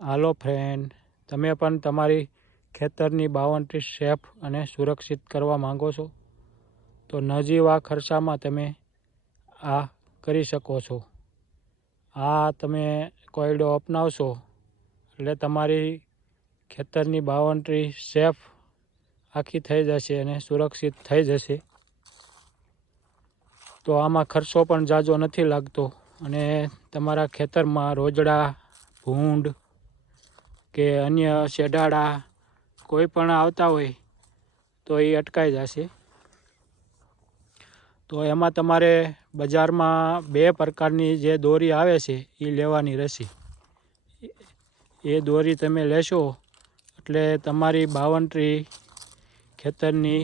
હાલો friend, તમે પણ તમારી ખેતરની બાઉન્ડ્રી સેફ અને સુરક્ષિત કરવા માંગો છો તો નજીવા ખર્ચામાં તમે આ કરી શકો છો. આ તમે કોયડો અપનાવશો એટલે તમારી ખેતરની બાઉન્ડ્રી સેફ આખી થઈ જશે અને સુરક્ષિત થઈ જશે. તો આમાં ખર્ચો પણ ઝાઝો નથી લાગતો અને તમારા ખેતરમાં રોજડા, ભૂંડ કે અન્ય શેઢાડા કોઈ પણ આવતા હોય તો એ અટકાઈ જશે. તો એમાં તમારે બજારમાં 2 પ્રકારની જે દોરી આવે છે એ લેવાની રહેશે. એ દોરી તમે લેશો એટલે તમારી બાઉન્ડ્રી ખેતરની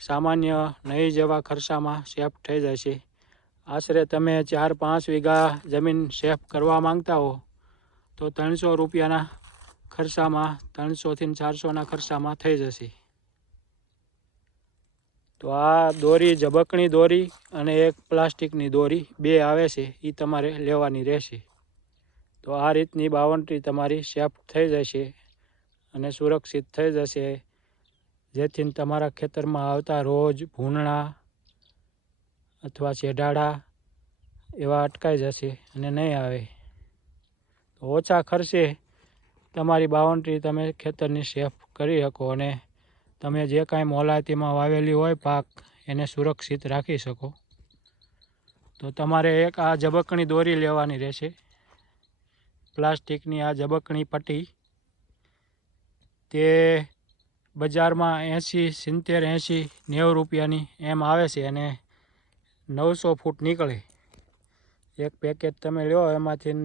સામાન્ય નહીં જેવા ખર્ચામાં સેફ થઈ જશે. આશરે તમે 4-5 વીઘા જમીન સેફ કરવા માંગતા હો તો 300 રૂપિયાના ખર્ચામાં 300 થી 400ના ખર્ચામાં થઈ જશે. તો આ દોરી ઝબકણી દોરી અને એક પ્લાસ્ટિકની દોરી 2 આવે છે એ તમારે લેવાની રહેશે. તો આ રીતની બાઉન્ડ્રી તમારી સેફ થઈ જશે અને સુરક્ષિત થઈ જશે, જેથી તમારા ખેતરમાં આવતા રોજ ભૂંડણા અથવા શેઢાડા એવા અટકાઈ જશે અને નહીં આવે. તો ઓછા ખર્ચે તમારી બાઉન્ડ્રી તમે ખેતરની સેફ કરી શકો અને તમે જે કાંઈ મોલાતીમાં વાવેલી હોય પાક એને સુરક્ષિત રાખી શકો. તો તમારે એક આ ઝબકણી દોરી લેવાની રહેશે, પ્લાસ્ટિકની આ ઝબકણી પટ્ટી. તે બજારમાં 80, 70, 80, 90 રૂપિયાની એમ આવે છે અને 900 ફૂટ નીકળે. એક પેકેટ તમે લો એમાંથી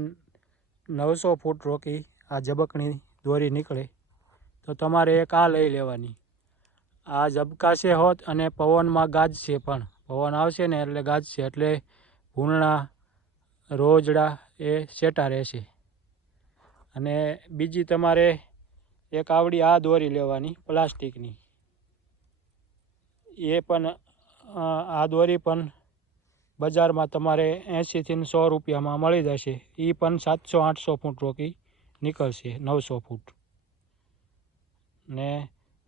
900 ફૂટ રોકી આ ઝબકણી દોરી નીકળે. તો તમારે એક આ લઈ લેવાની. આ ઝબકાશે હોત અને પવનમાં ગાજશે, પણ પવન આવશે ને એટલે ગાજશે એટલે ભૂંડણા, રોજડા એ સેટા રહેશે. અને બીજી તમારે એક આવડી આ દોરી લેવાની પ્લાસ્ટિકની. એ પણ આ દોરી પણ બજારમાં તમારે 80 થી 100 રૂપિયામાં મળી જશે. એ પણ 700-800 ફૂટ રોકી નીકળશે, 900 ફૂટ. ને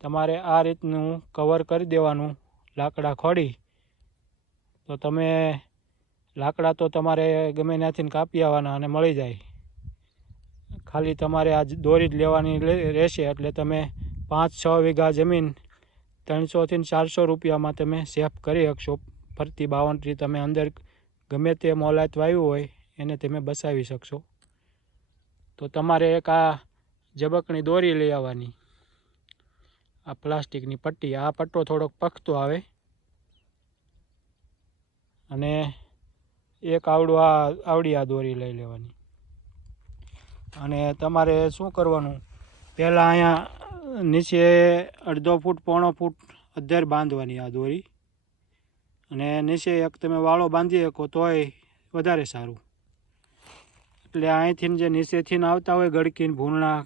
તમારે આ રીતનું કવર કરી દેવાનું લાકડા ખોડી. તો તમે લાકડા તો તમારે ગમે ત્યાંથી કાપી આવવાના અને મળી જાય. ખાલી તમારે આ દોરી જ લેવાની રહેશે એટલે તમે 5-6 વીઘા જમીન 300 થી 400 રૂપિયામાં તમે સેફ કરી શકશો. ફરતી બાઉન્ડ્રી તમે અંદર ગમે તે મોલાત વાવ્યું હોય એને તમે બસાવી શકશો. તો તમારે એક આ ઝબકણી દોરી લઈ આવવાની, આ પ્લાસ્ટિકની પટ્ટી. આ પટ્ટો થોડોક પખતો આવે અને એક આવડી આ દોરી લઈ લેવાની. અને તમારે શું કરવાનું, પહેલાં અહીંયા નીચે 1/2 ફૂટ, 1.5 ફૂટ અધ્ધર બાંધવાની આ દોરી. અને નીચે એક તમે વાળો બાંધી શકો તોય વધારે સારું. એટલે અહીંથી જે નીચેથી આવતા હોય ગળકીને ભૂંડણા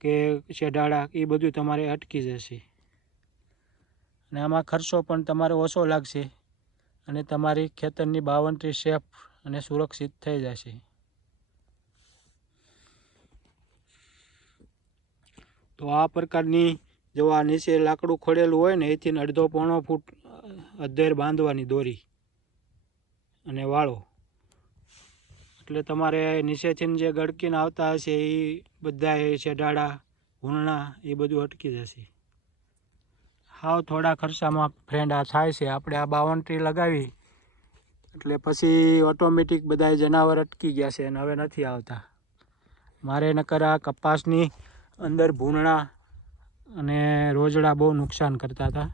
કે શેઢાડા એ બધું તમારે અટકી જશે. અને આમાં ખર્ચો પણ તમારે ઓછો લાગશે અને તમારી ખેતરની બાઉન્ડ્રી સેફ અને સુરક્ષિત થઈ જશે. તો આ પ્રકારની જો આ નીચે લાકડું ખોડેલું હોય ને એથી 1.5-1.5 ફૂટ અધ્ધર બાંધવાની દોરી અને વાળો. એટલે તમારે નીચેથી જે ગળકીને આવતા હશે એ બધા શેઢાડા, ભૂંડણા એ બધું અટકી જશે. હાવ થોડા ખર્ચામાં ફ્રેન્ડ આ થાય છે. આપણે આ બાઉન્ડ્રી લગાવી એટલે પછી ઓટોમેટિક બધા જનાવર અટકી ગયા છે અને હવે નથી આવતા. મારે નકર આ કપાસની અંદર ભૂંડણા અને રોજડા બહુ નુકસાન કરતા હતા,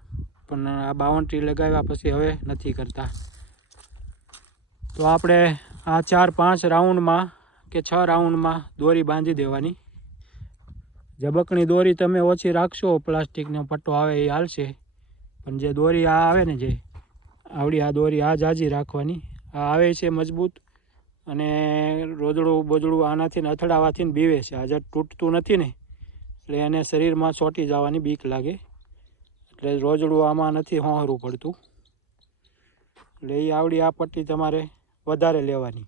પણ આ બાઉન્ડ્રી લગાવ્યા પછી હવે નથી કરતા. તો આપણે આ 4-5 રાઉન્ડમાં કે 6 રાઉન્ડમાં દોરી બાંધી દેવાની. ઝબકણી દોરી તમે ઓછી રાખશો, પ્લાસ્ટિકનો પટ્ટો આવે એ હાલશે, પણ જે દોરી આ આવે ને, જે આવડી આ દોરી આ જાજી રાખવાની. આ આવે છે મજબૂત અને રોજડું બોજડું આનાથી અથડાવાથી બીવે છે. આ જ તૂટતું નથી ને એટલે એને શરીરમાં ચોંટી જવાની બીક લાગે, એટલે રોજડું આમાં નથી હોહરું પડતું. એટલે એ આવડી આ પટ્ટી તમારે વધારે લેવાની.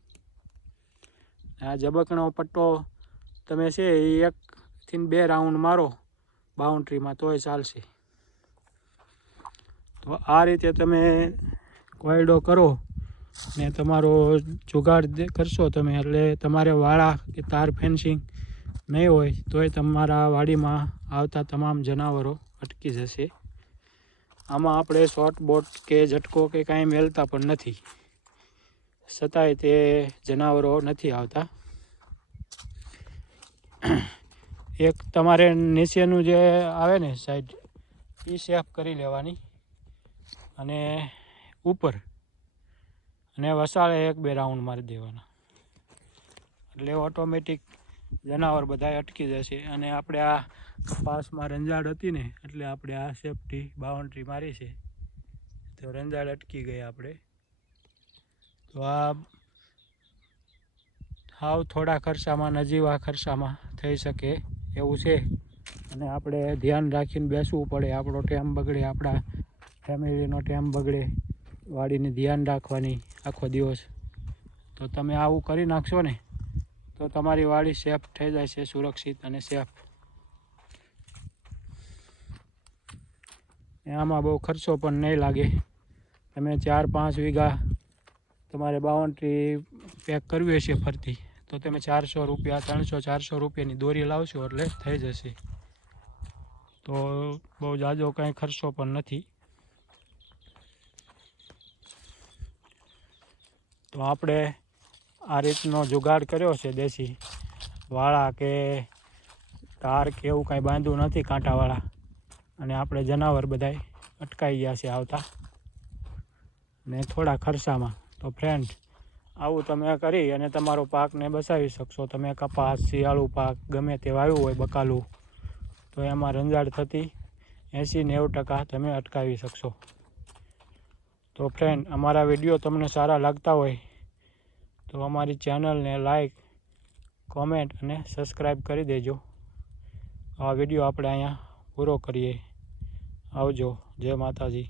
આ ઝબકણો પટ્ટો તમે છે એ 1 થી 2 રાઉન્ડ મારો બાઉન્ડ્રીમાં તોય ચાલશે. તો આ રીતે તમે કોયડો કરો ને તમારો જુગાડ કરશો તમે, એટલે તમારે વાળા કે તાર ફેન્સિંગ નહીં હોય તોય તમારા વાડીમાં આવતા તમામ જનાવરો અટકી જશે. આમાં આપણે શોર્ટ બોટ કે ઝટકો કે કાંઈ મેલતા પણ નથી, છતાંય તે જનાવરો નથી આવતા. એક તમારે નીચેનું જે આવે ને સાઈડ એ સેફ કરી લેવાની, અને ઉપર અને વસાળે 1-2 રાઉન્ડ મારી દેવાના, એટલે ઓટોમેટિક જનાવર બધા અટકી જશે. અને આપણે આ કપાસમાં રંજાડ હતી ને, એટલે આપણે આ સેફટી બાઉન્ડ્રી મારી છે, તો રંજાડ અટકી ગઈ આપણે. તો આ હાવ થોડા ખર્ચામાં, નજીવા ખર્ચામાં થઈ શકે એવું છે. અને આપણે ધ્યાન રાખીને બેસવું પડે, આપણો ટાઈમ બગડે, આપણા ફેમિલીનો ટાઈમ બગડે, વાડીને ધ્યાન રાખવાની આખો દિવસ. તો તમે આવું કરી નાખશો ને તો તમારી વાડી સેફ થઈ જાય છે, સુરક્ષિત અને સેફ. આમાં બહુ ખર્ચો પણ નહીં લાગે. તમે 4-5 વીઘા તમારે બાઉન્ડ્રી પેક કરવી હશે ફરતી, તો તમે 400 રૂપિયા, 300-400 રૂપિયાની દોરી લાવશો એટલે થઈ જશે. તો બહુ જાજો કાંઈ ખર્ચો પણ નથી. તો આપણે આ રીતનો જુગાડ કર્યો છે, દેશી વાળા કે તાર કે એવું કાંઈ બાંધવું નથી કાંટાવાળા, અને આપણે જનાવર બધાય અટકાઈ ગયા છે આવતા ને થોડા ખર્ચામાં. તો ફ્રેન્ડ, આવું તમે કરી અને તમારો પાકને બચાવી શકશો. તમે કપાસ, શિયાળુ પાક ગમે તે વાવ્યું હોય બકાલું, તો એમાં રંજાડ થતી 80-90% તમે અટકાવી શકશો. તો ફ્રેન્ડ, અમારા વિડીયો તમને સારા લાગતા હોય તો અમારી ચેનલને લાઈક, કોમેન્ટ અને સબસ્ક્રાઈબ કરી દેજો. આ વિડીયો આપણે અહીંયા પૂરો કરીએ. આવજો. જય માતાજી.